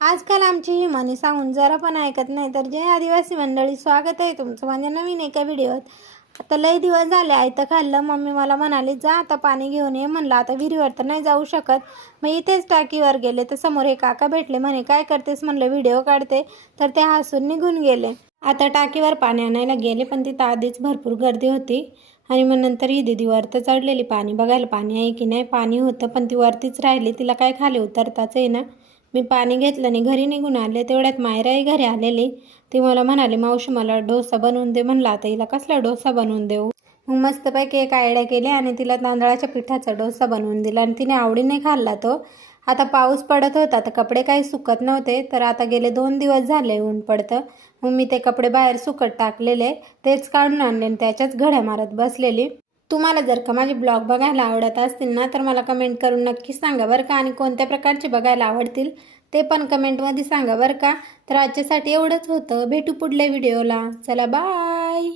आजकाल आमची ही म्हणी सांगून जरा पण ऐकत नाही. तर जय आदिवासी मंडळी, स्वागत आहे तुमचं माझ्या नवीन एका व्हिडिओत. आता लई दिवस झाले आयतं खाल्लं. मम्मी मला म्हणाली जा आता पाणी घेऊन ये. म्हणलं आता विहिरीवर तर नाही जाऊ शकत. मग इथेच टाकीवर गेले तर समोर हे काका भेटले. म्हणे काय करतेस? म्हणलं व्हिडिओ काढते. तर ते हसून निघून गेले. आता टाकीवर पाणी आणायला गेले पण तिथं आधीच भरपूर गर्दी होती. आणि मग नंतर ही दीदी वरती चढलेली पाणी बघायला. पाणी आहे की नाही. पाणी होतं पण ती वरतीच राहिली. तिला काय खाली उतरताच आहे ना. मी पाणी घेतलं आणि घरी निघून आले. तेवढ्यात मायराही घरी आलेली. ती मला म्हणाली मावशी मला डोसा बनवून दे. म्हणलं आता हिला कसला डोसा बनवून देऊ. मग मस्तपैकी एक आयडिया केली आणि तिला तांदळाच्या पिठाचा डोसा बनवून दिला आणि तिने आवडीने खाल्ला तो. आता पाऊस पडत होता तर कपडे काही सुकत नव्हते. तर आता गेले 2 दिवस झाले ऊन पडतं. मग मी ते कपडे बाहेर सुकत टाकलेले. तेच काढून आणले आणि त्याच्याच घड्या मारत बसलेली. तुम्हाला जर का माझे ब्लॉग बघायला आवडत असतील ना तर मला कमेंट करून नक्की सांगा बरं का. आणि कोणत्या प्रकारचे बघायला आवडतील ते पण कमेंटमध्ये सांगा बरं का. तर आजच्यासाठी एवढंच होतं. भेटू पुढल्या व्हिडिओला. चला बाय.